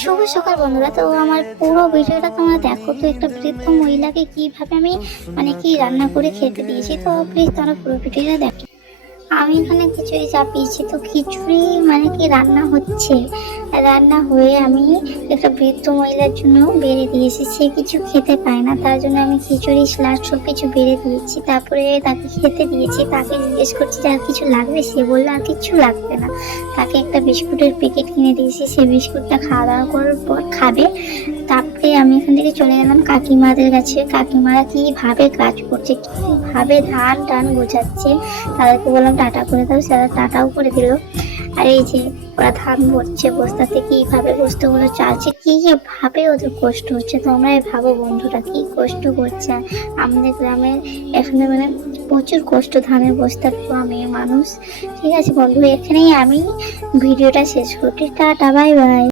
শুভ সকাল বন্ধুরা। তো আমার পুরো ভিডিওটা তোমরা দেখো। তো একটা বৃদ্ধ মহিলাকে কিভাবে আমি কি রান্না করে খেতে দিয়েছি, তো প্লিজ তোমরা পুরো ভিডিওটা দেখো। আমি এখানে খিচুড়ি চাপিয়েছি, তো খিচুড়ি রান্না হচ্ছে। রান্না হয়ে আমি একটা বৃদ্ধ মহিলার জন্য বেড়ে দিয়েছি। সে কিছু খেতে পায় না, তার জন্য আমি খিচুড়ি স্যালাড সব কিছু বেড়ে দিয়েছি। তারপরে তাকে খেতে দিয়েছি। তাকে জিজ্ঞেস করছি যে আর কিছু লাগবে, সে বললো আর কিছু লাগবে না। তাকে একটা বিস্কুটের প্যাকেট কিনে দিয়েছি, সে বিস্কুটটা খাওয়া দাওয়া করার পর খাবে। তারপরে আমি এখান থেকে চলে গেলাম কাকিমাদের কাছে। কাকিমারা কিভাবে কাজ করছে, কিভাবে ধান টান গোছাচ্ছে। তাদেরকে বললাম টাটা করে দাও, সেটা টাটাও করে দিল। আর এই যে ওরা ধান ভরছে বস্তাতে, কিভাবে বস্তাগুলো চালছে, কিভাবে ওদের কষ্ট হচ্ছে তোমরাই ভাবো বন্ধুরা, কি কষ্ট করছে। আমাদের গ্রামের এখানে প্রচুর কষ্ট ধানের বস্তা পাওয়া মেয়ে মানুষ। ঠিক আছে বন্ধু, এখানেই আমি ভিডিওটা শেষ করছি। Tata, bye bye.